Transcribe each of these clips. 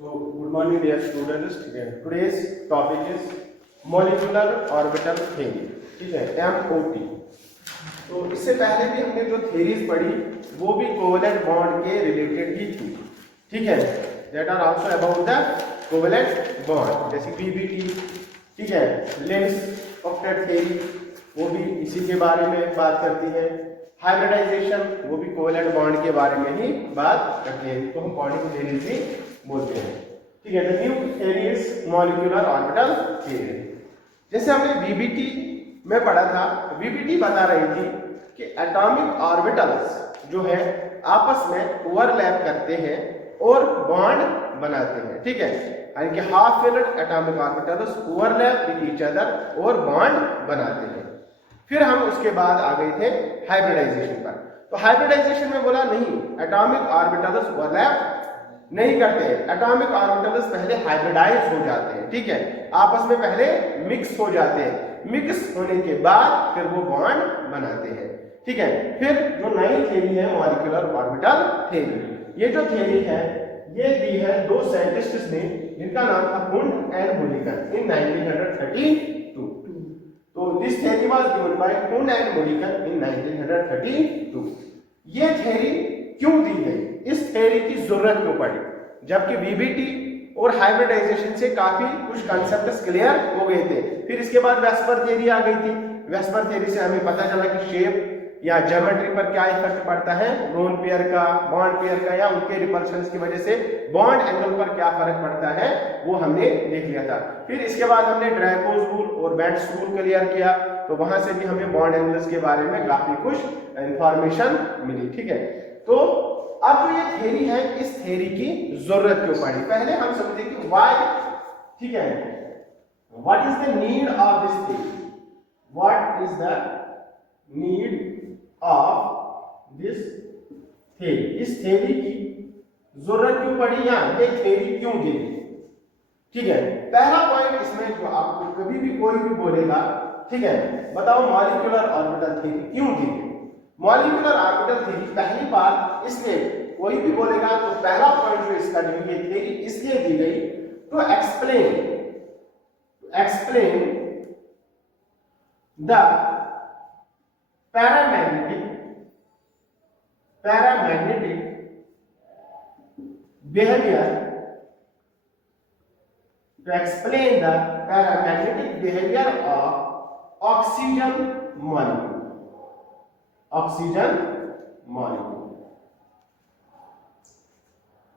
So, good morning dear students. Today's topic is molecular orbital theory. ठीक है, MOT. तो इससे पहले भी हमने जो थ्योरीज पढ़ी वो भी कोवेलेंट बॉन्ड के रिलेटेड ही थी. ठीक है, that are also about the covalent bond, जैसे PBT. ठीक है, लेंस ऑक्टेट थ्योरी वो भी इसी के बारे में बात करती है. हाइब्रिडाइजेशन वो भी कोवेलेंट बॉन्ड के बारे में ही बात करती है, तो हम बॉन्डिंग थ्योरीज भी बोलते हैं. ठीक है, the new theory is molecular orbital theory. जैसे हमने VBT में पढ़ा था, VBT बता रही थी कि एटॉमिक ऑर्बिटल्स जो है आपस में ओवरलैप करते हैं और बॉन्ड बनाते हैं. ठीक है, यानी कि half filled atomic orbitals overlap with each other और बॉन्ड बनाते हैं. फिर हम उसके बाद आ गए थे हाइब्रिडाइजेशन पर. तो हाइब्रिडाइजेशन में बोला नहीं, एटॉमिक ऑर्बिटल्स ओवरलैप नहीं करते. एटॉमिक ऑर्बिटल्स पहले हाइब्रिडाइज हो जाते हैं. ठीक है, आपस में पहले मिक्स हो जाते हैं. मिक्स होने के बाद फिर वो बॉन्ड बनाते हैं. ठीक है, फिर जो नई थ्योरी है मॉलिक्यूलर ऑर्बिटल थ्योरी, ये जो थ्योरी है ये दी है दो साइंटिस्ट्स ने, जिनका नाम था कुंड एंड मुलिकन इन 1932. तो this theory was given by Hund and Mulliken in 1932. ये थ्योरी क्यों दी गई, इस थ्योरी की जरूरत क्यों पड़ी, जबकि VBT और हाइब्रिडाइजेशन से काफी कुछ कॉन्सेप्ट्स क्लियर हो गए थे. फिर इसके बाद वेस्पर थ्योरी आ गई थी. वेस्पर थ्योरी से हमें पता चला कि शेप या ज्योमेट्री पर क्या इफेक्ट पड़ता है, लोन पेयर का, बॉन्ड पेयर का, या उनके रिपल्शंस की वजह से बॉन्ड एंगल पर क्या फर्क पड़ता है, वो हमने देख लिया था. फिर इसके बाद हमने ड्रैकोस रूल और बेंट्स रूल क्लियर किया, तो वहां से भी हमें बॉन्ड एंगल्स के बारे में काफी कुछ इंफॉर्मेशन मिली. ठीक है, तो अब जो ये थ्योरी है, इस थ्योरी की जरूरत क्यों पड़ी, पहले हम समझे कि व्हाई. ठीक है, what is the need of this theory, what is the need of this theory, इस थ्योरी की जरूरत क्यों पड़ी या ये थ्योरी क्यों दी. ठीक है, पहला पॉइंट इसमें जो आपको कभी भी कोई भी बोलेगा, ठीक है, बताओ मॉलिक्यूलर ऑर्बिटल थ्योरी क्यों दी गई. मॉलिक्यूलर ऑर्बिटल थ्योरी पहली बार इसलिए कोई भी बोलेगा तो पहला पॉइंट जो इसका जो ये थ्योरी इसलिए दी गई to explain the paramagnetic behavior, to explain the paramagnetic behavior of oxygen molecule.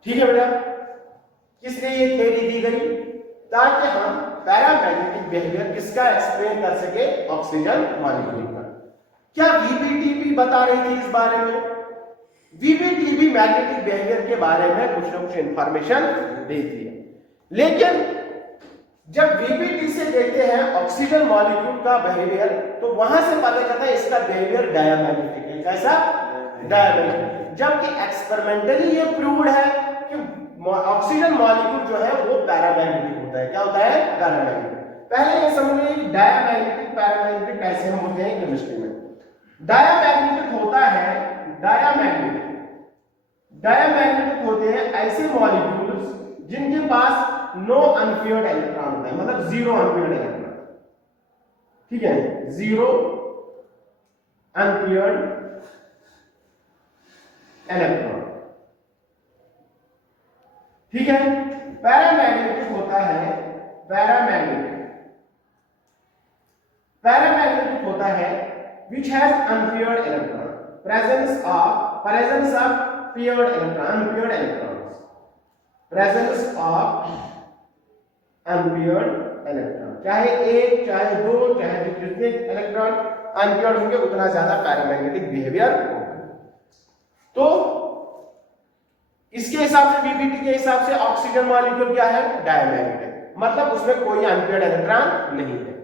ठीक है बेटा, किस लिए ये थ्योरी दी गई, ताकि हम पैरामैग्नेटिक बिहेवियर किसका एक्सप्लेन कर सके, ऑक्सीजन मॉलिक्यूल का. क्या VBT भी बता रही थी इस बारे में, VBT भी मैग्नेटिक बिहेवियर के बारे में कुछ ना कुछ इंफॉर्मेशन देती है. लेकिन जब VBT से देखते हैं ऑक्सीजन मॉलिक्यूल का बिहेवियर, तो वहां से पता चलता है इसका बिहेवियर डायमैग्नेटिक है. कैसा, डायमैग्नेटिक. जबकि एक्सपेरिमेंटली ये प्रूव्ड है कि ऑक्सीजन मॉलिक्यूल जो है वो पैरामैग्नेटिक होता है. क्या होता है, पैरामैग्नेटिक. पहले ये समझिए डायमैग्नेटिक पैरामैग्नेटिक कैसे हम होते हैं केमिस्ट्री में. डायमैग्नेटिक होता है, डायमैग्नेटिक होते हैं ऐसे मॉलिक्यूल्स जिनके पास नो अनपेयर्ड इलेक्ट्रॉन होता है, मतलब जीरो अनपेयर्ड इलेक्ट्रॉन. ठीक है, जीरो अनपेयर्ड इलेक्ट्रॉन. ठीक है, पैरामैग्नेटिक होता है, पैरामैग्नेटिक होता है which has unpaired electron, presence of paired electrons, presence of unpaired electron. चाहे एक, चाहे दो, चाहे जितने इलेक्ट्रॉन अनपेयर्ड होंगे उतना ज्यादा पैरामैग्नेटिक बिहेवियर होगा. तो इसके हिसाब से, VBT के हिसाब से ऑक्सीजन मॉलिक्यूल क्या है, डायमैग्नेटिक, मतलब उसमें कोई अनपेयर्ड इलेक्ट्रॉन नहीं है.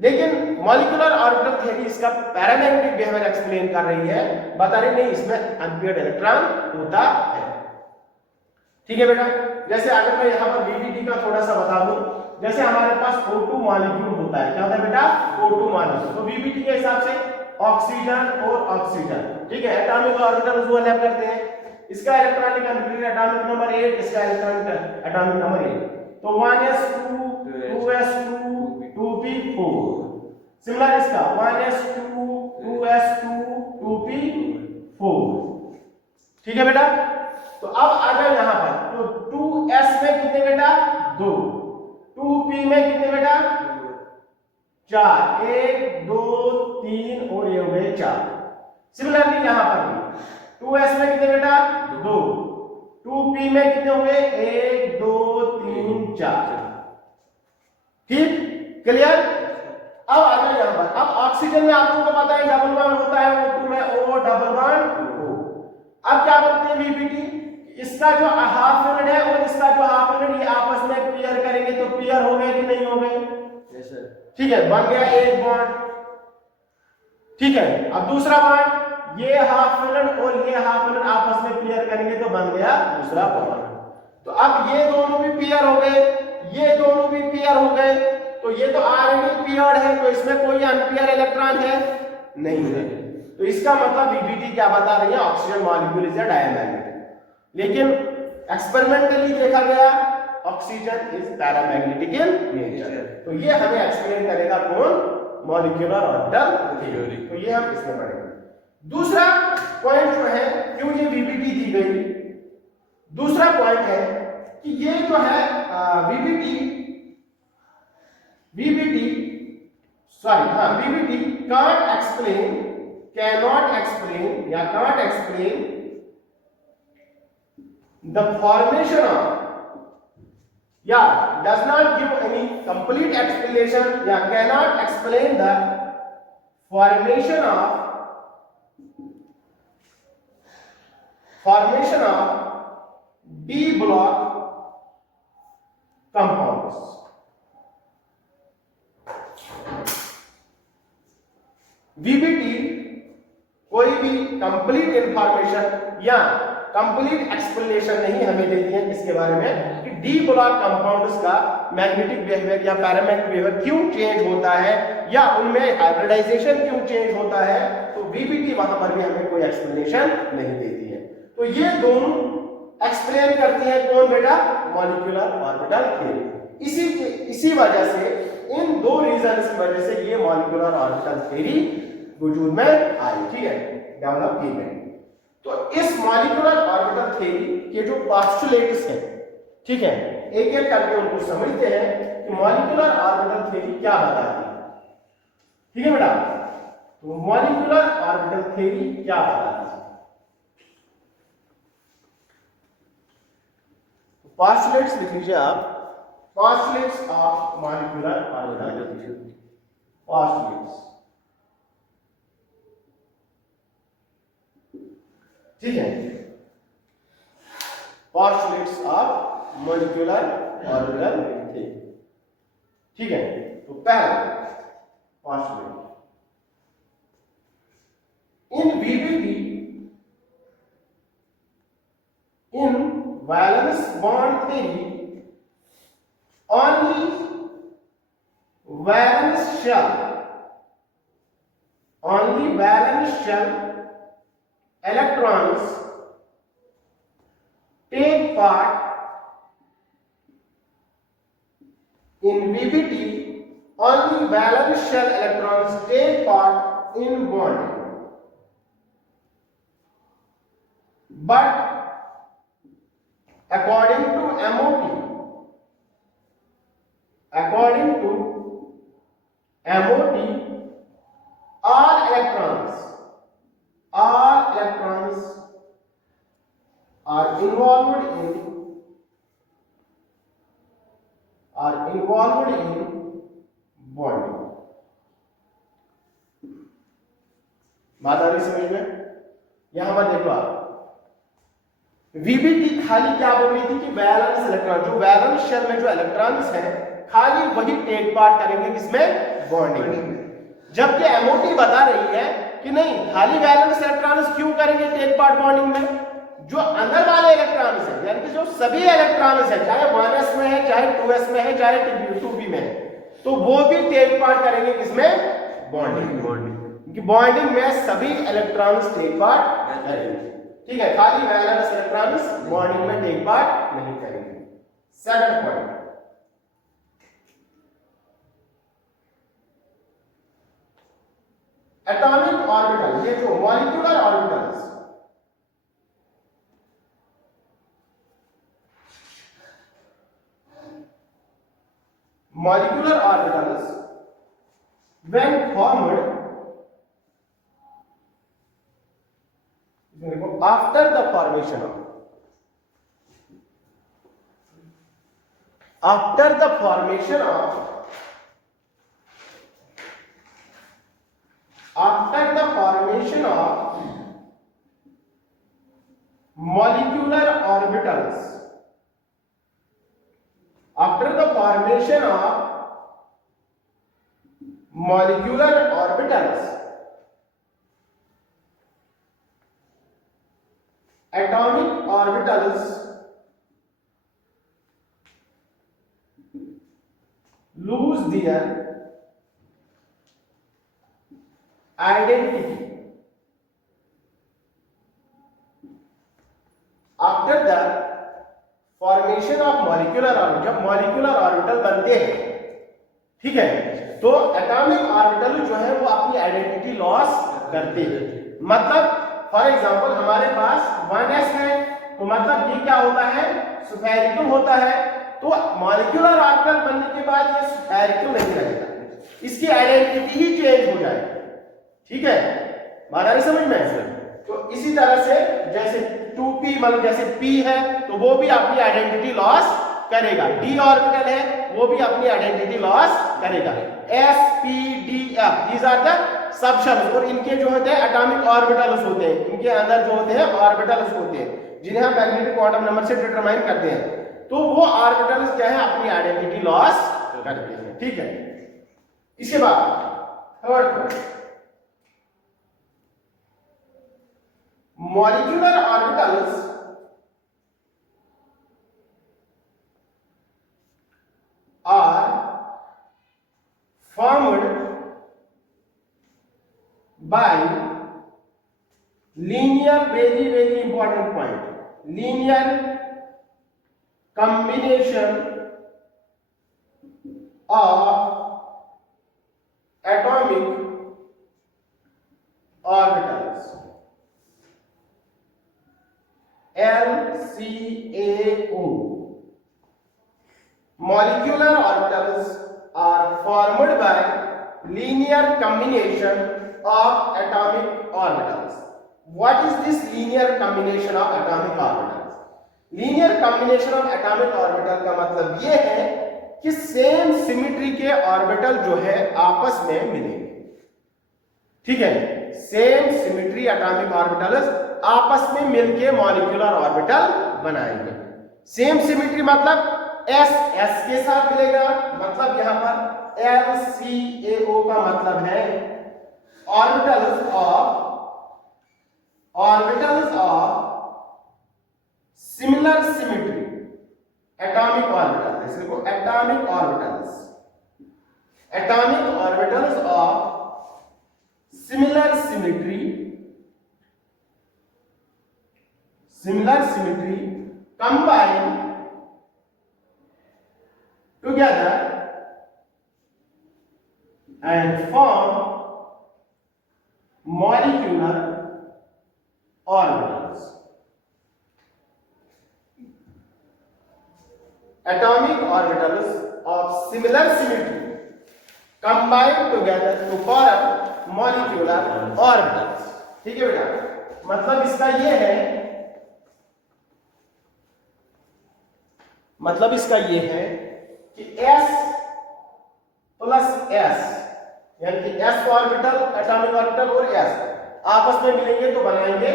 लेकिन मॉलिक्यूलर ऑर्बिटल थ्योरी इसका पैरामैग्नेटिक बिहेवियर एक्सप्लेन कर रही है, बता रही नहीं इसमें अनपेयर्ड इलेक्ट्रॉन होता है. ठीक है बेटा, जैसे अगर मैं यहां पर VBT का थोड़ा सा बता दूं, जैसे हमारे पास O2 मॉलिक्यूल होता है, क्या होता है बेटा, O2 मॉलिक्यूल. तो VBT के हिसाब से ऑक्सीजन और ऑक्सीजन, ठीक है, एटॉमिक ऑर्बिटल्स ओवरलैप करते हैं. इसका इलेक्ट्रॉनिक एटॉमिक नंबर 8, इसका इलेक्ट्रॉनिक एटॉमिक नंबर 8, तो 1s2 2s2 2p4। सिमिलर इसका 1s2 2s2 2p4। ठीक है बेटा। तो अब आ जाओ यहां पर, तो 2s में कितने बेटा 2, 2p में कितने बेटा 4, 1 2 3 और ये हो गए 4। सिमिलरली यहां पर भी 2s में कितने बेटा 2, 2p में कितने हो गए 1 2 3 4। ठीक, क्लियर। अब आ जाओ यहां पर, अब ऑक्सीजन में आपको तो पता है डबल बॉन्ड होता है O2 में O डबल बॉन्ड O। अब क्या बोलते हैं VBT, इसका जो हाफ यूनिट है और इसका जो हाफ यूनिट ये आपस में पेयर करेंगे तो पेयर हो गए कि नहीं हो गए? Yes sir. ठीक है, बन गया एक बॉन्ड। ठीक है, अब दूसरा बॉन्ड, ये हाफ यूनिट और ये हाफ यूनिट आपस में पेयर करेंगे तो बन गया दूसरा बॉन्ड। तो अब ये दोनों भी पेयर हो गए, ये दोनों भी पेयर हो गए, तो ये तो ऑलरेडी पेयर्ड है, तो इसमें कोई अनपेयर इलेक्ट्रॉन है नहीं है। तो इसका मतलब VBT क्या बता रही है, oxygen molecule is a diamagnetic. लेकिन एक्सपेरिमेंटली देखा गया oxygen is paramagnetic in nature. तो ये हमें एक्सप्लेन करेगा कौन, मॉलिक्यूलर ऑर्बिटल थ्योरी। तो ये हम इसमें पढ़ेंगे। दूसरा पॉइंट जो है, क्यों ये VBT दी गई, दूसरा पॉइंट है कि ये जो है VBT can't explain, cannot explain या can't explain the formation of, does not give any complete explanation या cannot explain the formation of D block compounds। VBT कोई भी कंप्लीट इंफॉर्मेशन या कंप्लीट एक्सप्लेनेशन नहीं हमें देती है इसके बारे में कि डी ब्लॉक कंपाउंड्स का मैग्नेटिक बिहेवियर या पैरामैग्नेटिक बिहेवियर क्यों चेंज होता है या उनमें हाइब्रिडाइजेशन क्यों चेंज होता है। तो VBT वहां पर भी हमें कोई एक्सप्लेनेशन नहीं देती है। तो ये दोनों एक्सप्लेन करती है कौन बेटा, मॉलिक्यूलर ऑर्बिटल थ्योरी। इसी वजह से, इन दो रीजंस की वजह से ये मॉलिक्यूलर ऑर्बिटल थ्योरी वजूद में आई। ठीक है, डेवलप की गई। तो इस मॉलिक्यूलर ऑर्बिटल थ्योरी के जो पोस्टुलेट्स हैं, ठीक है, एक एक करके उनको समझते हैं कि मॉलिक्यूलर ऑर्बिटल थ्योरी क्या बताती है। ठीक है बेटा, तो मॉलिक्यूलर ऑर्बिटल थ्योरी क्या बताती है। पोस्टुलेट्स लिख लीजिए आप, postulates of molecular orbital theory. Postulates, ठीक है, postulates of molecular orbital theory. ठीक है, तो पहला postulate, in VBT, in valence bond theory, only valence shell electrons take part in VBT, only valence shell electrons take part in bonding, but according to MOT, all electrons are involved in bonding। बात आ रही समझ में? यहां पर देखो आप, VBT खाली क्या बोल रही थी कि वैलेंस इलेक्ट्रॉन, जो वैलेंस शेल में जो इलेक्ट्रॉन्स हैं खाली वही टेक पार्ट करेंगे किसमें, बॉन्डिंग में। जबकि MOT बता रही है कि नहीं, खाली वैलेंस इलेक्ट्रॉन्स क्यों करेंगे टेक पार्ट बॉन्डिंग में, जो अंदर वाले इलेक्ट्रॉन्स हैं, यानी कि जो सभी इलेक्ट्रॉन्स हैं, चाहे 1s में है, चाहे 2s में है, चाहे 2p में है, तो वो भी टेक पार्ट करेंगे किसमें, बॉन्डिंग। क्योंकि बॉन्डिंग में सभी इलेक्ट्रॉन्स टेक पार्ट करेंगे। ठीक है, खाली वैलेंस इलेक्ट्रॉन्स बॉन्डिंग में टेक पार्ट नहीं करेंगे। सेकंड पॉइंट, एटॉमिक ऑर्बिटल, ये जो molecular orbitals, molecular orbitals when formed after the formation of molecular orbitals, after the formation of molecular orbitals, atomic orbitals lose their identity after the formation of molecular orbital. जब molecular orbital बनते हैं, ठीक है, तो atomic orbital जो है वो अपनी आइडेंटिटी लॉस करते हैं। मतलब फॉर एग्जांपल हमारे पास 1s है, तो मतलब ये क्या होता है, स्फेरिकल होता है। तो मॉलिक्यूलर ऑर्बिटल बनने के बाद ये स्फेरिकल नहीं रहेगा, इसकी आइडेंटिटी ही चेंज हो जाएगी। ठीक है, बात आ रही समझ में है? तो इसी तरह से जैसे 2p मतलब जैसे p है तो वो भी अपनी आइडेंटिटी लॉस करेगा, d ऑर्बिटल है वो भी अपनी आइडेंटिटी लॉस करेगा। s p d f these are the subshells, और इनके जो होते हैं एटॉमिक ऑर्बिटल्स होते हैं, इनके अंदर जो होते हैं ऑर्बिटल्स होते हैं जिन्हें हम मैग्नेटिक क्वांटम नंबर से डिटरमाइन करते हैं। तो वो ऑर्बिटल्स क्या है, अपनी आइडेंटिटी लॉस करते हैं। ठीक है, इसके बाद third point, molecular orbitals are formed by linear, very important point, linear combination of atomic orbitals, LCAO. Molecular orbitals are formed by linear combination of atomic orbitals. What is this linear combination of atomic orbitals? Linear combination of atomic orbital का मतलब ये है कि same symmetry के orbital जो है आपस में मिलेंगे। ठीक है, सेम सिमेट्री एटॉमिक ऑर्बिटल्स आपस में मिलके मॉलिक्यूलर ऑर्बिटल बनाएंगे। सेम सिमेट्री मतलब s के साथ मिलेगा, मतलब यहां पर LCAO का मतलब है orbitals of similar symmetry, atomic orbital, इसको देखो atomic orbitals of similar symmetry combine together and form molecular orbitals. Atomic orbitals of similar symmetry combine together to form molecular orbitals. ठीक है बेटा, मतलब इसका ये है, मतलब इसका ये है कि s प्लस s यानी कि s ऑर्बिटल, एटॉमिक ऑर्बिटल और s आपस में मिलेंगे तो बनाएंगे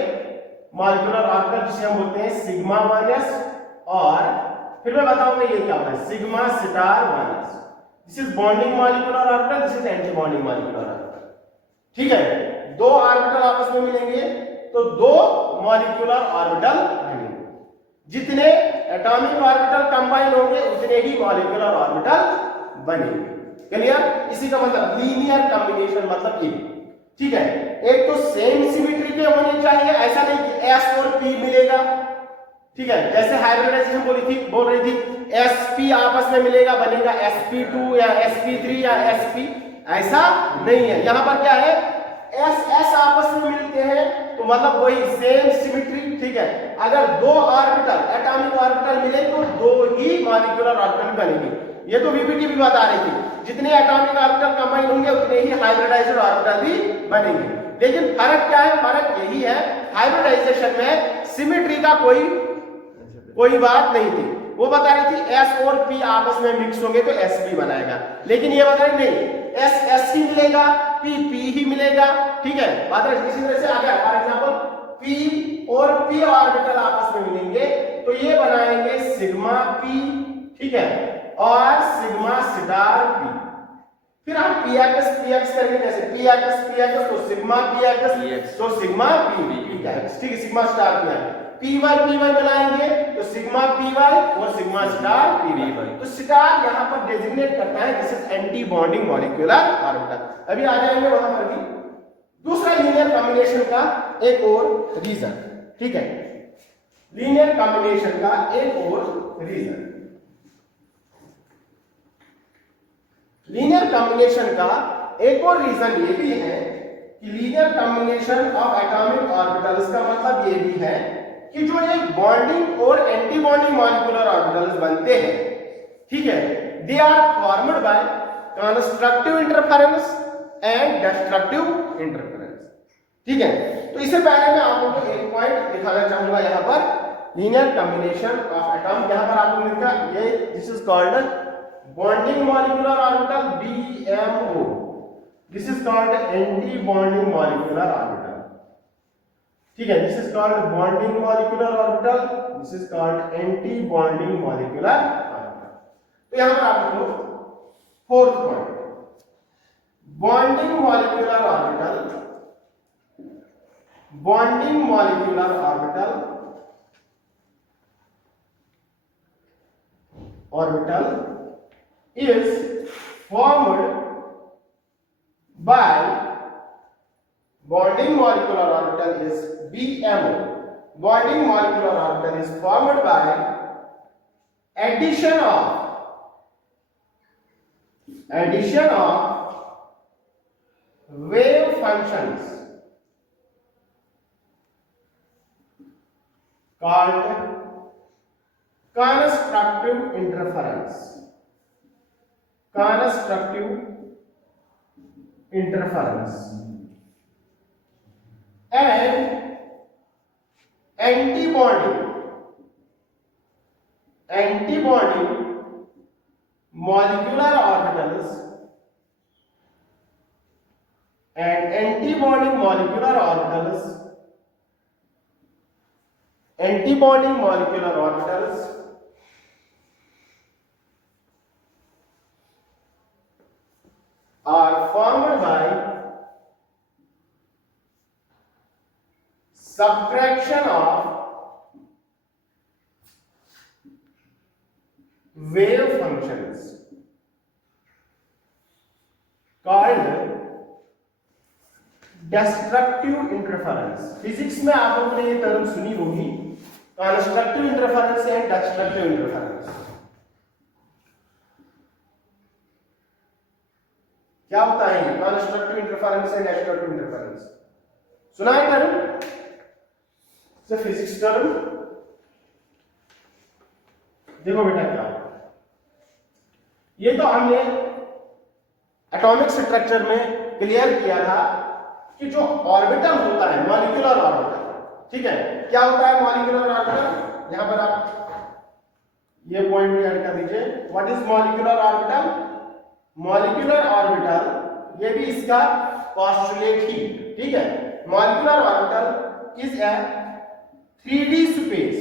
मॉलिक्यूलर ऑर्बिटल जिसे हम बोलते हैं सिग्मा 1s, और फिर मैं बताऊंगा ये क्या होता है sigma star 1s। This is bonding molecular orbital, this is anti bonding molecular orbital. ठीक है, दो ऑर्बिटल आपस में मिलेंगे तो दो मॉलिक्यूलर ऑर्बिटल बनेंगे। जितने एटॉमिक ऑर्बिटल कंबाइन होंगे उतने ही मॉलिक्यूलर ऑर्बिटल बनेंगे। क्लियर? इसी का मतलब लीनियर कॉम्बिनेशन मतलब ये। ठीक है, एक तो सेम सिमेट्री के होने चाहिए, ऐसा नहीं कि S और P मिलेगा, ठीक है। जैसे हाइब्रिडाइजेशन बोल रही थी sp आपस में मिलेगा, बनेगा sp2 या sp3 या sp, ऐसा नहीं है। यहां पर क्या है, s आपस में मिलते हैं तो मतलब वही सेम सिमेट्री, ठीक है। अगर दो ऑर्बिटल एटॉमिक ऑर्बिटल मिले तो दो ही मॉलिक्यूलर ऑर्बिटल बनेंगे। ये तो वीबीटी भी बता रही थी, जितने एटॉमिक ऑर्बिटल कंबाइन होंगे उतने ही हाइब्रिडाइज्ड ऑर्बिटल भी बनेंगे। लेकिन फर्क क्या है, फर्क यही है हाइब्रिडाइजेशन में सिमेट्री का कोई बात नहीं थी। वो बता रही थी S और P आपस में मिक्स होंगे तो Sp बनाएगा, लेकिन ये बता रही नहीं, S ही मिलेगा, P ही मिलेगा, ठीक है। बात इसी तरह से आगे फॉर एग्जांपल P और P ऑर्बिटल आपस में मिलेंगे तो ये बनाएंगे सिग्मा P, ठीक है, और सिग्मा स्टार P। फिर हम px करेंगे, जैसे px तो सिग्मा px तो सिग्मा px, ठीक है, सिग्मा स्टार py मिलाएंगे तो सिग्मा py और सिग्मा स्टार py। तो स्टार यहां पर डेजिग्नेट करता है this is anti bonding molecular orbital. अभी आ जाएंगे वहां पर भी। दूसरा लीनियर कॉम्बिनेशन का एक और रीजन, ठीक है, लीनियर कॉम्बिनेशन का एक और रीजन, लीनियर कॉम्बिनेशन का एक और रीजन ये भी है कि linear combination of atomic orbitals का मतलब ये भी है कि जो एक बॉन्डिंग और एंटी बॉन्डिंग मॉलिक्यूलर ऑर्बिटल्स बनते हैं, ठीक है, they are formed by constructive interference and destructive interference, ठीक है। तो इससे पहले मैं आप लोगों को एक पॉइंट दिखाना चाहूंगा यहां पर, लीनियर कॉम्बिनेशन ऑफ एटॉम, यहां पर आप लोगों ने लिखा ये this is called bonding molecular orbital BMO, this is called anti bonding molecular orbital, ठीक है। This is called bonding molecular orbital, this is called anti bonding molecular orbital. तो यहां पर आप लोग fourth point, bonding molecular orbital, bonding molecular orbital is formed by bonding molecular orbital is BMO. Bonding molecular orbital is formed by addition of wave functions called constructive interference. Constructive interference and antibonding molecular orbitals and antibonding molecular orbitals are formed by subtraction of wave functions called destructive interference. Physics में आप लोगों ने ये term सुनी होगी, constructive interference and destructive interference. क्या होता है constructive interference and destructive interference? सुना है टर्म से, फिजिक्स टर्म। देखो बेटा क्या है, ये तो हमने एटॉमिक स्ट्रक्चर में क्लियर किया था कि जो ऑर्बिटल होता है मॉलिक्यूलर ऑर्बिटल, ठीक है, क्या होता है मॉलिक्यूलर ऑर्बिटल? यहां पर आप ये पॉइंट भी ऐड कर दीजिए, what is molecular orbital? Molecular orbital, ये भी इसका पोस्टुलेट ही, ठीक है। Molecular orbital is a 3D space,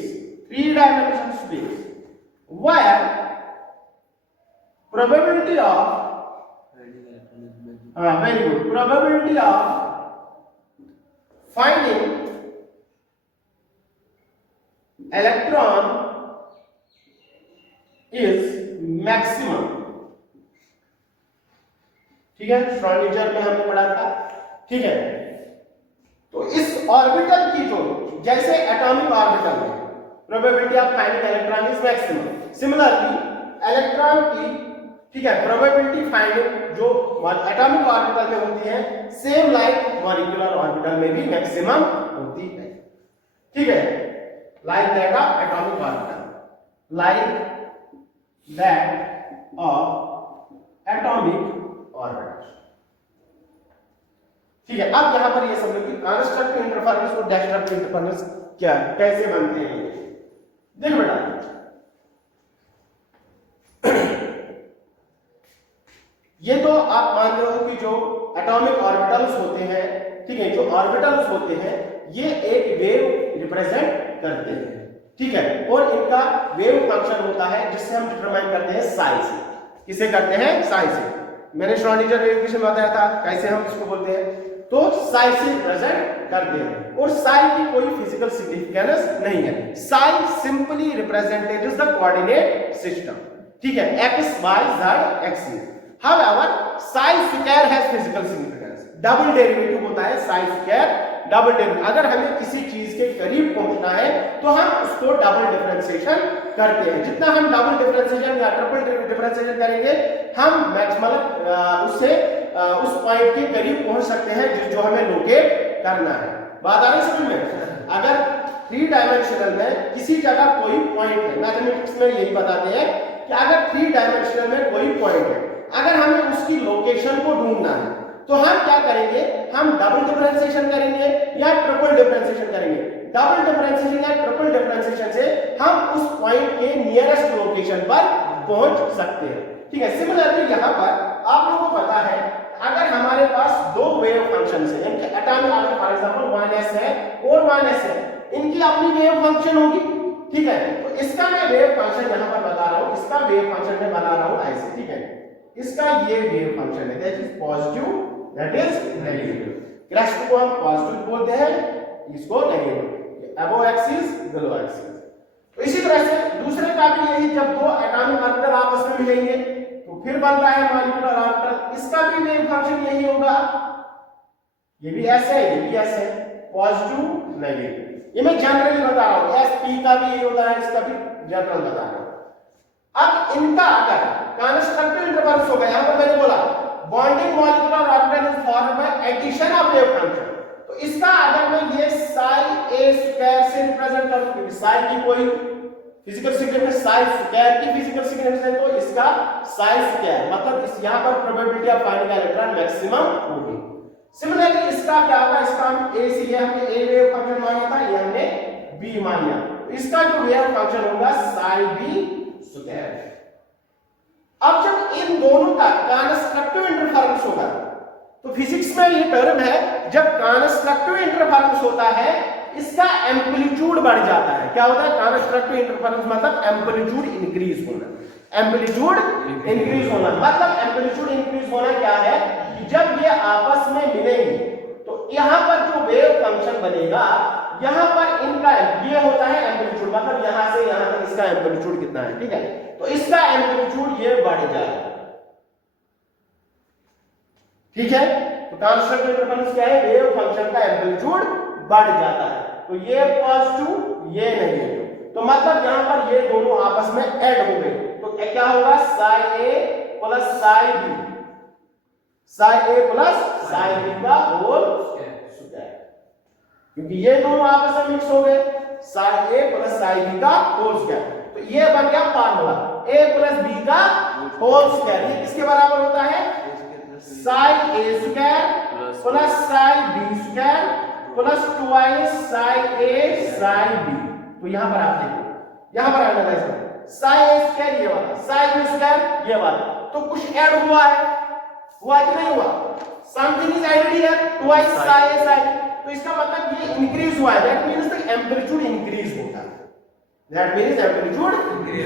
3 dimension space where probability of very good, probability of finding electron is maximum, ठीक है, श्रोडिंगर में हमने पढ़ा था, ठीक है। तो इस ऑर्बिटल की जो जैसे एटॉमिक ऑर्बिटल में probability of finding electron is maximum, similarly electron की, ठीक है, प्रोबेबिलिटी फाइंडिंग जो एटॉमिक ऑर्बिटल में होती है सेम लाइक मॉलिक्यूलर ऑर्बिटल में भी मैक्सिमम होती है, ठीक है, like that of atomic orbital, like that of atomic orbital, ठीक है। अब यहां पर ये समझो कि कंस्ट्रक्टिव इंटरफेरेंस और डिस्ट्रक्टिव इंटरफेरेंस क्या कैसे बनते हैं। देखो बेटा, ये तो आप मान रहे हो कि जो एटॉमिक ऑर्बिटल्स होते हैं, ठीक है, जो ऑर्बिटल्स होते हैं ये एक वेव रिप्रेजेंट करते हैं, ठीक है, और इनका वेव फंक्शन होता है जिससे हम डिटरमाइन करते हैं साई से। किसे करते हैं? साई से। मैंने श्रोडिंगर वेव इक्वेशन में बताया था कैसे हम इसको बोलते हैं, तो साई से रिप्रेजेंट करते हैं, और साई की कोई फिजिकल सिग्निफिकेंस नहीं है। Psi simply represented the coordinate system, ठीक है, X Y Z axis. However, psi square has physical significance. Double derivative होता है psi square, डबल डेरिवेटिव। अगर हमें किसी चीज के करीब पहुंचना है तो हम उसको डबल डिफरेंशिएशन करते हैं। जितना हम डबल डिफरेंशिएशन या ट्रिपल डिफरेंशिएशन करेंगे, हम मैक्सिमम उससे उस पॉइंट के करीब पहुंच सकते हैं जो हमें लोकेट करना है। बात आ रही समझ में? अगर 3 डायमेंशनल में किसी जगह कोई पॉइंट है, मैथमेटिक्स में यही बताते हैं कि अगर 3 डायमेंशनल में कोई पॉइंट है, अगर हमें उसकी लोकेशन को ढूंढना है तो हम क्या करेंगे? हम डबल डिफरेंशिएशन करेंगे या ट्रिपल डिफरेंशिएशन करेंगे। डबल डिफरेंशिएशन या ट्रिपल डिफरेंशिएशन से हम उस पॉइंट के नियरेस्ट लोकेशन पर पहुंच सकते हैं, ठीक है। सिमिलरली यहां पर आप लोगों को पता है, अगर हमारे पास दो वेव फंक्शंस हैं, इनके एटॉमिक फॉर एग्जांपल 1s है और 1s है, इनकी अपनी वेव फंक्शन होगी, ठीक है। तो इसका मैं वेव फंक्शन यहां पर बता रहा हूं, इसका वेव फंक्शन मैं बना रहा हूं ऐसे, ठीक है। इसका ये वेव फंक्शन है, that is positive, that is negative. Crest को हम पॉजिटिव बोलते हैं, इसको negative, above axis below axis. तो इसी तरह से दूसरे का भी यही, जब दो एटॉमिक ऑर्बिटल आपस में मिलेंगे तो फिर बनता है मॉलिक्यूलर ऑर्बिटल, इसका भी वेव फंक्शन यही होगा। ये भी ऐसे है, ये भी ऐसे है, पॉजिटिव नेगेटिव। ये मैं जनरली बता रहा हूं, sp का भी यही होता है, इसका भी जनरल बता रहा हूं। अब इनका अगर कंस्ट्रक्टिव इंटरफेरेंस होगा, यहां पर मैंने बोला bonding molecular orbital is formed by addition of wave function, तो इसका अगर मैं ये साई ए स्क्वायर से रिप्रेजेंट करूं, क्योंकि साई की कोई फिजिकल सिग्निफिकेंस, साई स्क्वायर की फिजिकल सिग्निफिकेंस है, तो इसका साई स्क्वायर मतलब इस यहां पर probability of finding electron maximum होगी। सिमिलरली इसका क्या होगा? इसका हम ए से, ये हमने ए वेव फंक्शन माना था, ये हमने बी मान लिया, तो इसका जो वेव फंक्शन होगा साई बी स्क्वायर। अब जब इन दोनों का कंस्ट्रक्टिव इंटरफेरेंस होगा, तो फिजिक्स में ये टर्म है, जब कंस्ट्रक्टिव इंटरफेरेंस होता है इसका एम्पलीट्यूड बढ़ जाता है। क्या होता है? कंस्ट्रक्टिव इंटरफेरेंस मतलब एम्पलीट्यूड इंक्रीज होना, एम्पलीट्यूड इंक्रीज होना मतलब एम्पलीट्यूड इंक्रीज होना क्या है कि जब ये आपस में मिलेंगे तो यहां पर जो वेव फंक्शन बनेगा, यहां पर इनका ये होता है एम्पलीट्यूड, मतलब यहां से यहां तक इसका एम्पलीट्यूड कितना है, ठीक है, तो इसका एम्पलीट्यूड ये बढ़ जाएगा, ठीक है। तो कंस्ट्रक्टिव इंटरफेरेंस क्या है? वेव फंक्शन का एम्पलीट्यूड बढ़ जाता है, तो ये पॉजिटिव, ये नेगेटिव, तो मतलब यहां पर ये दोनों आपस में ऐड हो गए, तो क्या होगा? Psi A plus psi B, psi A plus psi B का होल स्क्वायर, क्योंकि ये दोनों आपस में मिक्स हो गए, psi A plus psi B का होल स्क्वायर, तो ये बन गया फार्मूला a प्लस बी का होल स्क्वायर। ये किसके बराबर होता है? Psi A square plus psi B square plus twice psi A psi B. तो यहां पर आप देखो, यहां पर एनालाइज करो, साई ए स्क्वायर ये वाला, साई बी स्क्वायर ये वाला, तो कुछ ऐड हुआ है, हुआ कि नहीं हुआ? Something is added here, twice psi A psi, तो इसका मतलब ये इंक्रीज हुआ है, that means the amplitude increase होता है, दैट मींस एम्पलीट्यूड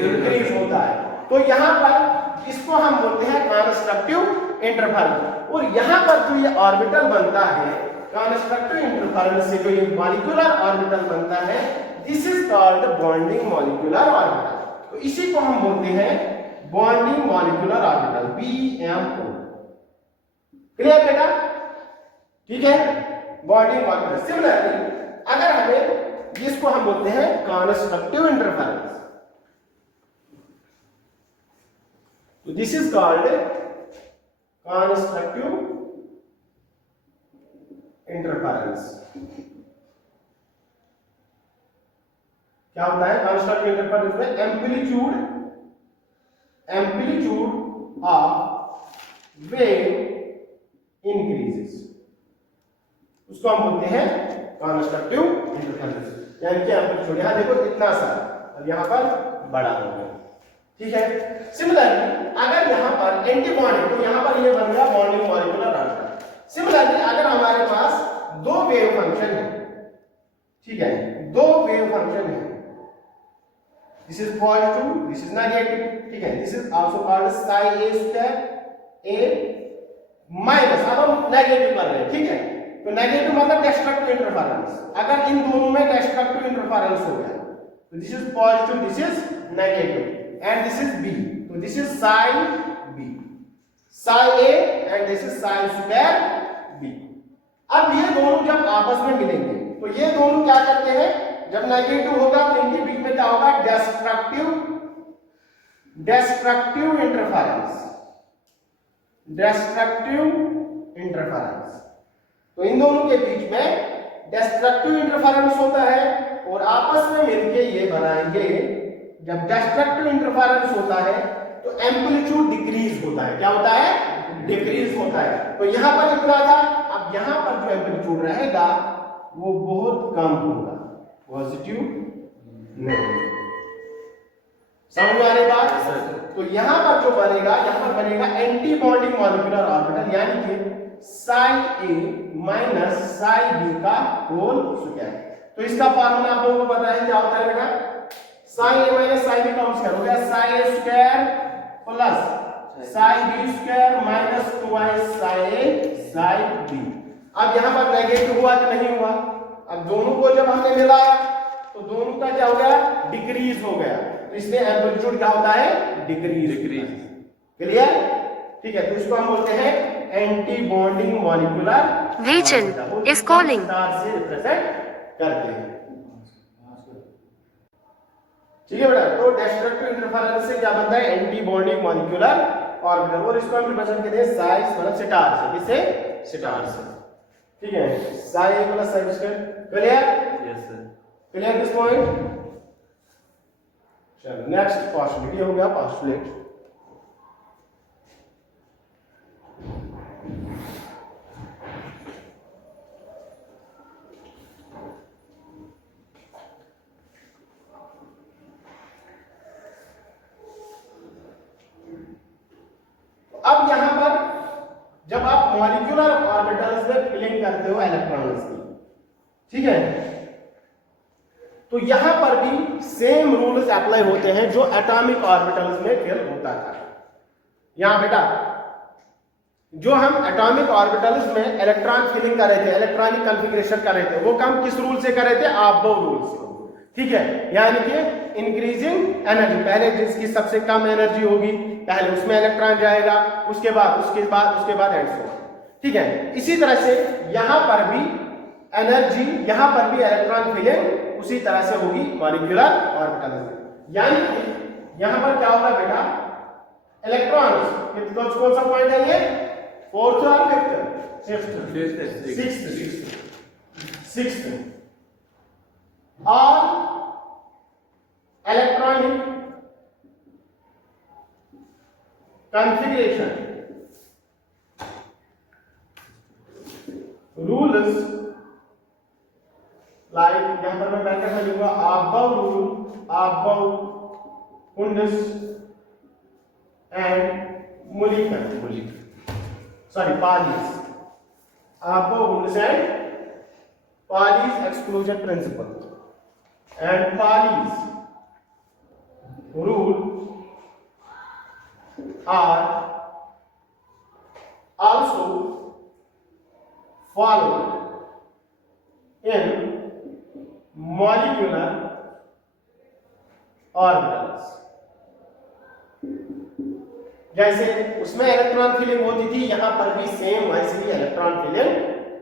इंक्रीज होता है। तो यहां पर इसको हम बोलते हैं कंस्ट्रक्टिव इंटरफेरेंस, और यहां पर जो ये ऑर्बिटल बनता है कंस्ट्रक्टिव इंटरफेरेंस से जो ये मॉलिक्यूलर ऑर्बिटल बनता है, this is called bonding molecular orbital, तो इसी को हम बोलते हैं bonding molecular orbital, BMO। Clear बेटा? ठीक है। Bonding molecular. सिमिलरली अगर हमें जिसको हम बोलते हैं कंस्ट्रक्टिव इंटरफेरेंस, तो this is called constructive interference. क्या होता है कंस्ट्रक्टिव इंटरफेरेंस में? एम्पलीट्यूड ऑफ वेव इंक्रीजेस, उसको हम बोलते हैं कंस्ट्रक्टिव इंटरफेरेंस। यानी कि एम्पलीट्यूड यहां देखो इतना सा, अब यहां पर बड़ा हो गया, ठीक है। सिमिलरली अगर यहां पर एंटी बॉन्डिंग, तो यहां पर ये बन गया बॉन्डिंग मॉलिक्यूलर ऑर्बिटल। सिमिलरली अगर हमारे पास दो वेव फंक्शन है, ठीक है, दो वेव फंक्शन है, this is positive, this is negative, ठीक है, this is also called Sai A square A minus, अब हम नेगेटिव कर रहे हैं, ठीक है, तो नेगेटिव मतलब डिस्ट्रक्टिव इंटरफेरेंस। अगर इन दोनों में डिस्ट्रक्टिव इंटरफेरेंस हो गया तो this is positive, this is negative and this is B, तो this is psi B, psi A and this is psi square B. अब ये दोनों जब आपस में मिलेंगे तो ये दोनों क्या करते हैं, जब नेगेटिव होगा तो इनके बीच में क्या होगा, डिस्ट्रक्टिव इंटरफेरेंस, डिस्ट्रक्टिव इंटरफेरेंस। तो इन दोनों के बीच में डिस्ट्रक्टिव इंटरफेरेंस होता है और आपस में मिलके ये बनाएंगे, जब डिस्ट्रक्टिव इंटरफेरेंस होता है तो एम्पलीट्यूड डिक्रीज होता है। क्या होता है? डिक्रीज होता है। तो यहां पर इतना था, अब यहां पर जो एम्पलीट्यूड रहेगा वो बहुत कम होगा, पॉजिटिव नेगेटिव। समझ में आ रही बात? तो यहां पर जो बनेगा, यहां पर बनेगा एंटी बॉन्डिंग मॉलिक्यूलर ऑर्बिटल, यानी कि Sai A minus psi B का होल स्क्वायर। तो इसका फार्मूला आप लोगों को पता है, क्या होता है बेटा? Psi A minus psi B का होल स्क्वायर हो गया psi A square plus psi B square minus 2i psi A psi B. अब यहां पर नेगेटिव हुआ कि नहीं हुआ? अब दोनों को जब हमने मिलाया तो दोनों का क्या हो गया? डिक्रीज हो गया, तो इसलिए एम्पलीट्यूड क्या होता है? डिक्रीज। क्लियर? ठीक है, तो इसको हम बोलते हैं anti bonding molecular region is calling से रिप्रेजेंट करते हैं। ठीक है बेटा, तो डिस्ट्रक्टिव इंटरफेरेंस से क्या बनता है? एंटी बॉन्डिंग मॉलिक्यूलर ऑर्बिटल, और इसको हम रिप्रेजेंट करते हैं साई मतलब सिटार से। किससे? सिटार से। ठीक है, psi A plus psi square. Clear? Yes sir. Clear this point? चलो नेक्स्ट पॉस्टुलेट, ये हो गया पॉस्टुलेट। अब यहां पर जब आप मॉलिक्यूलर ऑर्बिटल्स में फिलिंग करते हो इलेक्ट्रॉन्स की, ठीक है, तो यहां पर भी सेम रूल्स अप्लाई होते हैं जो एटॉमिक ऑर्बिटल्स में फिल होता था। यहां बेटा जो हम एटॉमिक ऑर्बिटल्स में इलेक्ट्रॉन फिलिंग कर रहे थे, इलेक्ट्रॉनिक कॉन्फ़िगरेशन कर रहे थे, वो काम किस रूल से कर रहे थे? अबव रूल से। ठीक है, यानी कि इंक्रीजिंग एनर्जी, पहले जिसकी सबसे कम एनर्जी होगी पहले उसमें इलेक्ट्रॉन जाएगा, उसके बाद एंड सो। ठीक है, इसी तरह से यहां पर भी एनर्जी, यहां पर भी इलेक्ट्रॉन फिलिंग उसी तरह से होगी मॉलिक्यूलर ऑर्बिटल में। यानी कि यहां पर क्या होगा बेटा? इलेक्ट्रॉन्स कौन सा पॉइंट है ये? फोर्थ और फिफ्थ? सिक्स्थ। और इलेक्ट्रॉनिक configuration rules like यहां पर मैं ब्रैकेट में लूंगा above rule, above Hund's and Mulliken, sorry Pauli's, above Hund's and Pauli's exclusion principle and Pauli's rule are also followed in molecular orbitals। जैसे उसमें electron filling होती थी, यहां पर भी सेम वैसे ही इलेक्ट्रॉन फिलिंग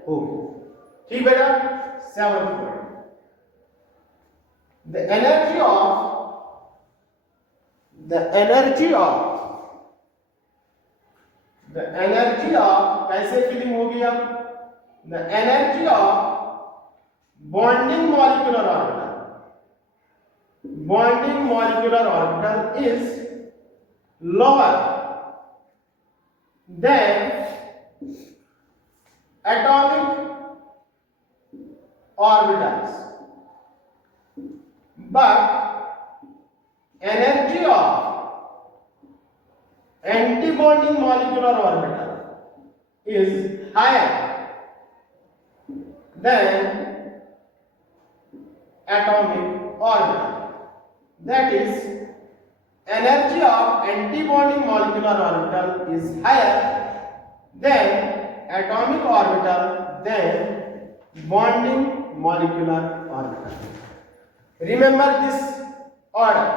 होगी। ठीक बेटा, 7th point, the energy of कैसे फीलिंग होगी अब, the energy of bonding molecular orbital is lower than atomic orbitals, but energy of antibonding molecular orbital is higher than atomic orbital. That is, energy of antibonding molecular orbital is higher than atomic orbital than bonding molecular orbital. Remember this order.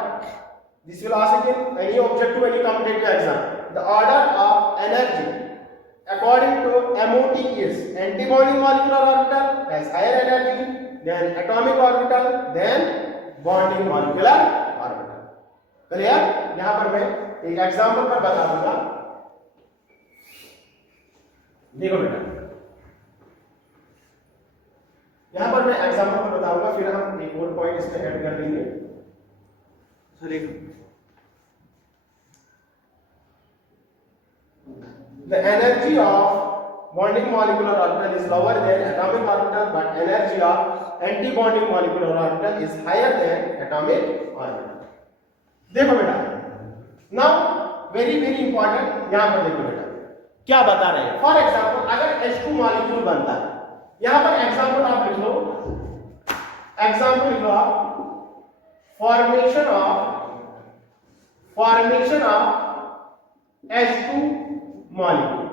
This will ask in any objective, any competitive exam. The order of energy according to MOT is antibonding molecular orbital has higher energy, then atomic orbital, then bonding molecular orbital. Clear? यहां पर मैं एक example पर बता दूंगा, देखो बेटा, यहां पर मैं एग्जांपल पर बताऊंगा, फिर हम एक और पॉइंट इसमें ऐड कर देंगे। The energy of bonding molecular orbital is lower than atomic orbital, but energy of antibonding molecular orbital is higher than atomic orbital. देखो बेटा, नाउ वेरी इंपॉर्टेंट, यहां पर देखो बेटा क्या बता रहे हैं। फॉर एग्जांपल, अगर H2 मॉलिक्यूल बनता है, यहां पर एग्जांपल आप लिख लो, आप फॉर्मेशन ऑफ H2 मॉलिक्यूल,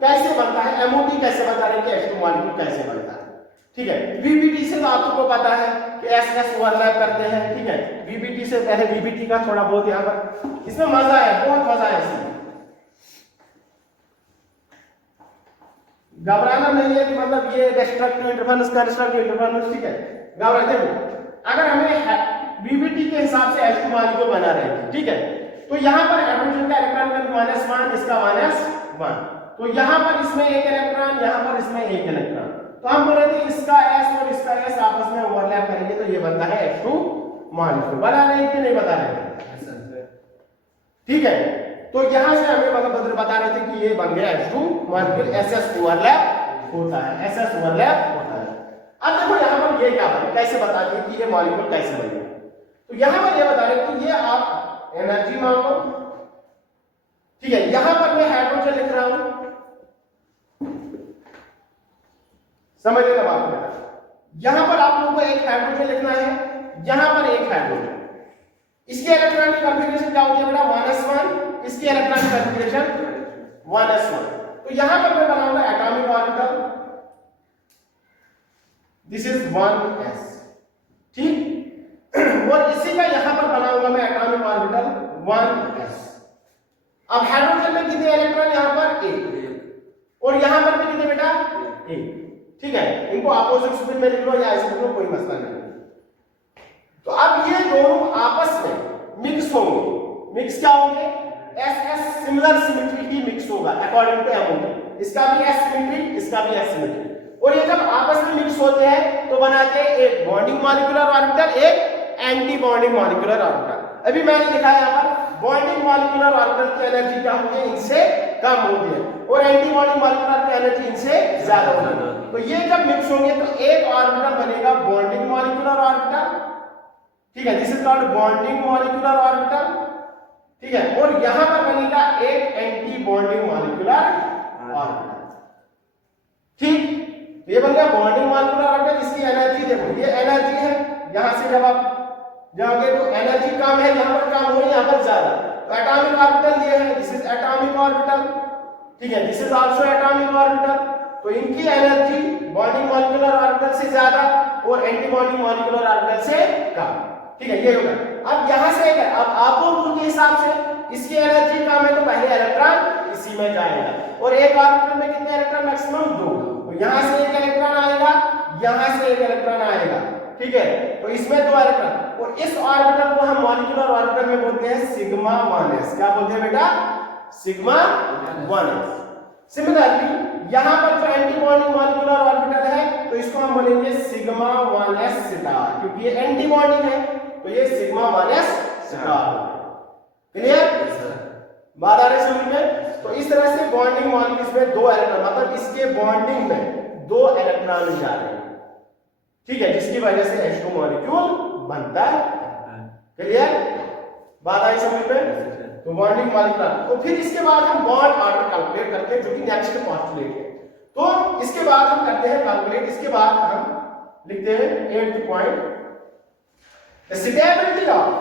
कैसे बनता है, MOT कैसे बता रहे हैं कि H2 मॉलिक्यूल कैसे बनता है। ठीक है, VBT से तो आपको पता है कि SS ओवरलैप करते हैं। ठीक है, VBT से पहले VBT का थोड़ा बहुत यहां पर, इसमें मजा है, बहुत मजा है इसमें, घबराना नहीं है कि मतलब ये डिस्ट्रक्टिव इंटरफेरेंस, कंस्ट्रक्टिव इंटरफेरेंस। ठीक है, घबरा देखो, अगर हमें VBT के हिसाब से H2 मॉलिक्यूल बना रहे थे, ठीक है, तो यहां पर हाइड्रोजन का इलेक्ट्रॉन का -1, इसका -1, तो यहां पर इसमें एक इलेक्ट्रॉन, यहां पर इसमें एक इलेक्ट्रॉन, तो हम बोल रहे थे इसका S और इसका S आपस में ओवरलैप करेंगे तो ये बनता है H2 मॉलिक्यूल। बता रहे हैं कि नहीं बता रहे थे? ठीक है, तो यहां से हमें मतलब बता रहे थे कि ये बन गया H2 मॉलिक्यूल, SS ओवरलैप होता है, SS ओवरलैप होता है। अब देखो यहां पर ये क्या बने, कैसे बता दिए कि ये मॉलिक्यूल कैसे बने। तो यहां पर ये बता रहे हैं कि ये आप एनर्जी मान लो, ठीक है, यहां पर मैं हाइड्रोजन लिख रहा हूं, समझ लेना बात बेटा, यहां पर आप लोगों को एक हाइड्रोजन लिखना है, यहां पर एक हाइड्रोजन, इसके इलेक्ट्रॉन की कॉन्फ़िगरेशन क्या होती है बेटा, 1s1, इसके इलेक्ट्रॉन की कॉन्फ़िगरेशन 1s1। तो यहां पर मैं बनाऊंगा atomic orbital, this is 1s, ठीक, और इसी का यहां पर बनाऊंगा मैं एटॉमिक ऑर्बिटल 1s। अब हाइड्रोजन में कितने इलेक्ट्रॉन, यहां पर एक, और यहां पर भी कितने बेटा, एक। ठीक है, इनको अपोजिट स्पिन में लिख लो या ऐसे लिख लो, कोई मसला नहीं। तो अब ये दोनों आपस में मिक्स होंगे, मिक्स क्या होंगे, SS सिमिलर सिमेट्री की मिक्स होगा अकॉर्डिंग टू MOT, इसका भी S सिमेट्री, इसका भी S सिमेट्री, और ये जब आपस में मिक्स होते हैं तो बनाते हैं एक बॉन्डिंग मॉलिक्यूलर ऑर्बिटल, एक एंटी बॉन्डिंग मॉलिक्यूलर ऑर्बिटल। अभी मैंने लिखा है यहां पर बॉन्डिंग मॉलिक्यूलर ऑर्बिटल की एनर्जी क्या होती है, इनसे कम होती है, और एंटी बॉन्डिंग मॉलिक्यूलर की एनर्जी इनसे ज्यादा होती है। तो ये जब मिक्स होंगे तो एक ऑर्बिटल बनेगा बॉन्डिंग मॉलिक्यूलर ऑर्बिटल, ठीक है, this is called bonding molecular orbital, ठीक है, और यहां पर बनेगा एक एंटी बॉन्डिंग मॉलिक्यूलर ऑर्बिटल। ठीक, ये बन गया बॉन्डिंग मॉलिक्यूलर ऑर्बिटल। इसकी एनर्जी देखो, ये एनर्जी है, यहां से जब आप जाओगे तो एनर्जी कम है, यहां पर कम हो रही है, यहां पर ज्यादा। तो एटॉमिक ऑर्बिटल ये है, दिस इज एटॉमिक ऑर्बिटल, ठीक है, this is also atomic orbital. तो इनकी एनर्जी बॉन्डिंग मॉलिक्यूलर ऑर्बिटल से ज्यादा और एंटी बॉन्डिंग मॉलिक्यूलर ऑर्बिटल से कम, ठीक है, ये होगा। अब यहां से अब आपको रूल के हिसाब से इसकी एनर्जी कम है तो पहले इलेक्ट्रॉन इसी में जाएगा, और एक ऑर्बिटल में कितने इलेक्ट्रॉन मैक्सिमम 2। तो यहां से एक इलेक्ट्रॉन आएगा, यहां से एक इलेक्ट्रॉन आएगा, ठीक है। तो इसमें 2 इलेक्ट्रॉन, और इस ऑर्बिटल को हम मॉलिक्यूलर ऑर्बिटल में बोलते हैं सिग्मा 1s। क्या बोलते हैं बेटा? Sigma 1s। सिमिलरली यहां पर जो एंटी बॉन्डिंग मॉलिक्यूलर ऑर्बिटल है तो इसको हम बोलेंगे सिग्मा 1s स्टार, क्योंकि ये एंटी बॉन्डिंग है तो ये सिग्मा 1s स्टार। क्लियर? बात आ रही है समझ में? तो इस तरह से बॉन्डिंग मॉलिक्यूल्स में 2 इलेक्ट्रॉन, मतलब इसके बॉन्डिंग में 2 इलेक्ट्रॉन जा रहे हैं, ठीक है, जिसकी वजह से H2 मॉलिक्यूल बनता है। क्लियर? बात आई समझ में? तो बॉन्डिंग मॉलिक्यूल, तो फिर इसके बाद हम बॉन्ड ऑर्डर कैलकुलेट करते हैं, जो कि नेक्स्ट पोस्टुलेट है। तो इसके बाद हम करते हैं कैलकुलेट, इसके बाद हम लिखते हैं 8th point, the stability of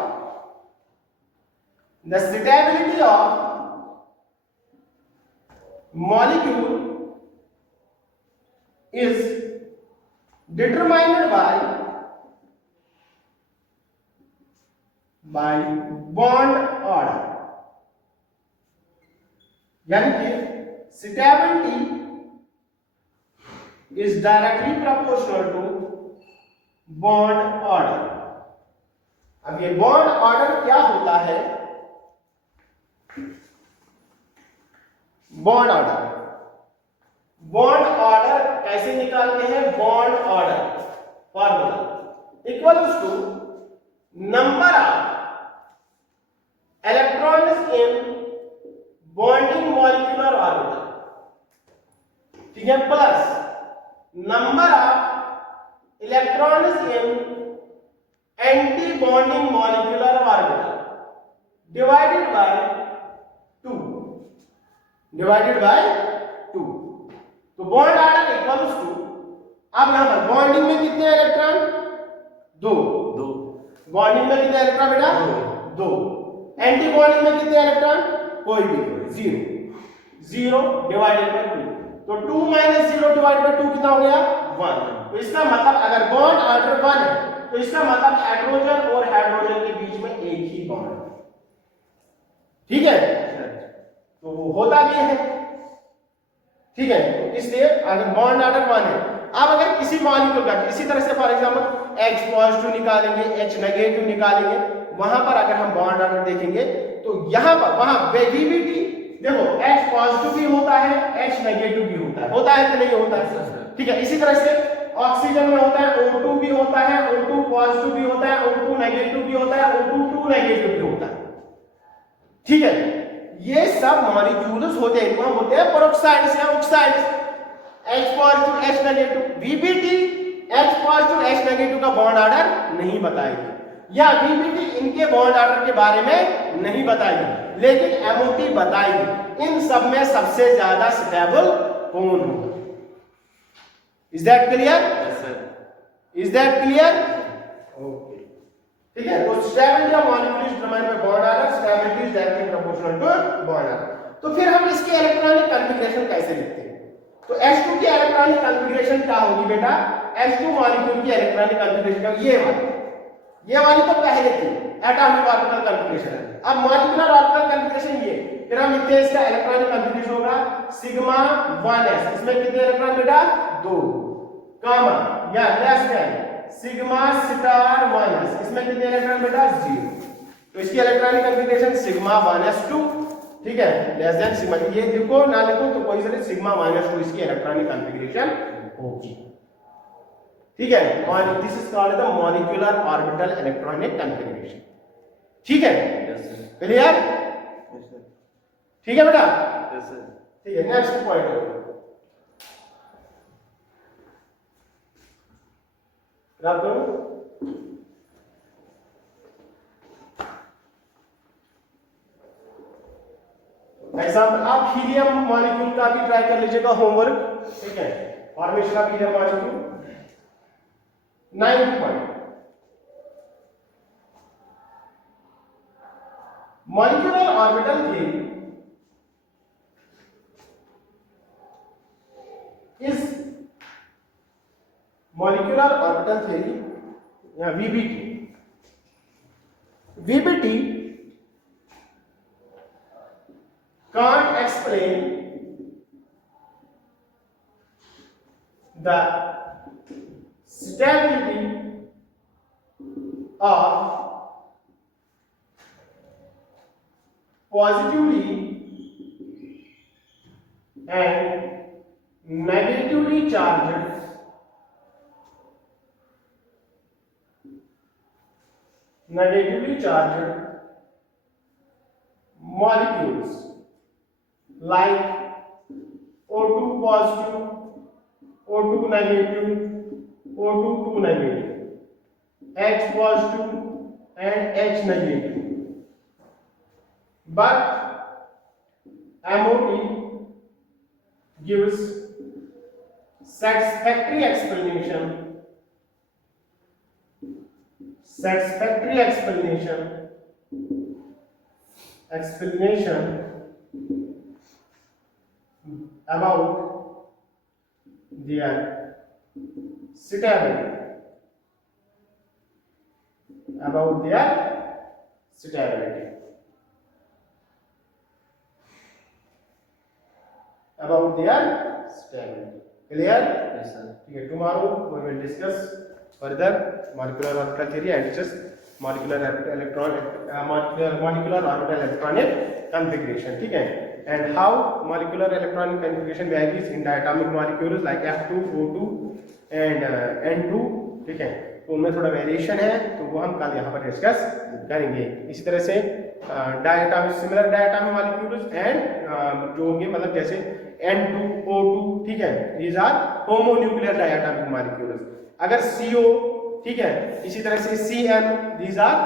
molecule is determined by bond order, यानी कि stability is directly proportional to bond order। अब ये bond order क्या होता है? बॉन्ड ऑर्डर कैसे निकालते हैं? Bond order formula equals to number of electrons in bonding molecular orbital, ठीक है, plus number of electrons in anti bonding molecular orbital divided by 2। तो बॉन्ड ऑर्डर इक्वल्स टू, अब यहां पर बॉन्डिंग में कितने इलेक्ट्रॉन? 2। बॉन्डिंग में कितने इलेक्ट्रॉन बेटा? 2। एंटी बॉन्डिंग में कितने इलेक्ट्रॉन? कोई भी, 0 डिवाइडेड बाय 2। तो 2 - 0 डिवाइडेड बाय 2 कितना हो गया? 1। तो इसका मतलब अगर बॉन्ड ऑर्डर 1 है तो इसका मतलब हाइड्रोजन और हाइड्रोजन के बीच में एक ही बॉन्ड है, ठीक है। तो होता भी है, ठीक है। तो इसलिए अगर बॉन्ड ऑर्डर 1 है, अब अगर किसी मॉलिक्यूल का इसी तरह से फॉर एग्जांपल H पॉजिटिव निकालेंगे, H नेगेटिव निकालेंगे, वहां पर अगर हम बॉन्ड ऑर्डर देखेंगे तो यहां पर वहां वेरिएबिलिटी देखो, H पॉजिटिव भी होता है, H नेगेटिव भी होता है कि नहीं होता है, ठीक है। इसी तरह से ऑक्सीजन में होता है, O2 भी होता है, O2 पॉजिटिव भी होता है, O2 नेगेटिव भी होता है, O2 नेगेटिव भी होता है, ठीक है। ये सब मॉलिक्यूल्स होते हैं, इनको हम बोलते हैं पेरोक्साइड्स या oxides. H positive H negative, VBT H positive H negative का बॉन्ड ऑर्डर नहीं बताएगी, या VBT इनके बॉन्ड ऑर्डर के बारे में नहीं बताएगी, लेकिन MOT बताएगी। इन सब में सबसे ज्यादा स्टेबल कौन होगा? Is that clear? Is that clear? Okay, ठीक है। तो stability of molecule is determined by bond order, stability is directly proportional to bond order. तो फिर हम इसके इलेक्ट्रॉनिक कॉन्फ़िगरेशन कैसे लिखते हैं? तो H2 की इलेक्ट्रॉनिक कॉन्फ़िगरेशन क्या होगी बेटा? H2 मॉलिक्यूल की इलेक्ट्रॉनिक कॉन्फ़िगरेशन ये वाली तो पहले थी एटॉमिक ऑर्बिटल कॉन्फ़िगरेशन, अब मॉलिक्यूलर ऑर्बिटल कॉन्फ़िगरेशन ये। फिर हम लिखते हैं इसका इलेक्ट्रॉनिक कॉन्फ़िगरेशन होगा सिग्मा 1s, इसमें कितने इलेक्ट्रॉन बेटा? 2, कामा या less than sigma star 1s, इसमें कितने इलेक्ट्रॉन बेटा? 0। तो इसकी इलेक्ट्रॉनिक कॉन्फ़िगरेशन सिग्मा 1s2, ठीक है, लेस देन सिग्मा, ये लिखो ना लिखो तो कोई जरूरत, सिग्मा -2 इसकी इलेक्ट्रॉनिक कॉन्फ़िगरेशन होगी, ठीक है। और this is called the molecular orbital electronic configuration, ठीक है। क्लियर? ठीक है बेटा? ठीक है। नेक्स्ट पॉइंट रख दो। एग्जाम्पल, आप हीलियम मॉलिक्यूल का भी ट्राई कर लीजिएगा होमवर्क, ठीक है। Formation of helium molecule 9th point, molecular orbital theory is molecular orbital theory या VBT, can't explain the stability of positively and negatively charged molecules like O2 positive, O2 negative, O2 2 negative, H positive and H negative. But MOT gives satisfactory explanation about their stability. Clear? Yes, sir. Okay, tomorrow we will discuss further molecular orbital theory and just molecular orbital electronic configuration. ठीक है? And how molecular electronic configuration varies in diatomic molecules like F2, O2 and N2. ठीक है? तो उनमें थोड़ा variation है, तो वो हम कल यहाँ पर डिस्कस करेंगे. इसी तरह से सिमिलर डायटोमिक मॉलिक्यूल्स एंड जो होंगे मतलब जैसे N2O2, ठीक है, these are homonuclear diatomic molecules. अगर CO, ठीक है, इसी तरह से CN, these are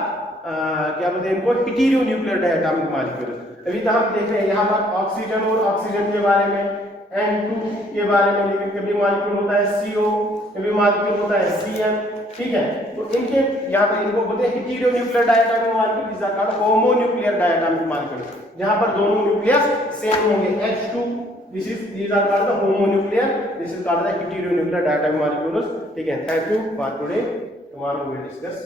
क्या बोलते हैं इनको, heteronuclear diatomic molecules. अभी तो हम देख रहे हैं यहाँ पर ऑक्सीजन और ऑक्सीजन के बारे में, N2 के बारे में, लेकिन कभी मॉलिक्यूल होता है CO, कभी मॉलिक्यूल होता है CN, ठीक है. तो इनके यहाँ पर इनको बोलते हैं heteronuclear diatomic molecules, these are called homonuclear diatomic molecules, जहाँ पर दोनों न्यूक्लियस सेम होंगे. H2, these are called the homonuclear, this is called the heteronuclear diatomic molecules. ठीक है. Thank you for today. Tomorrow we will discuss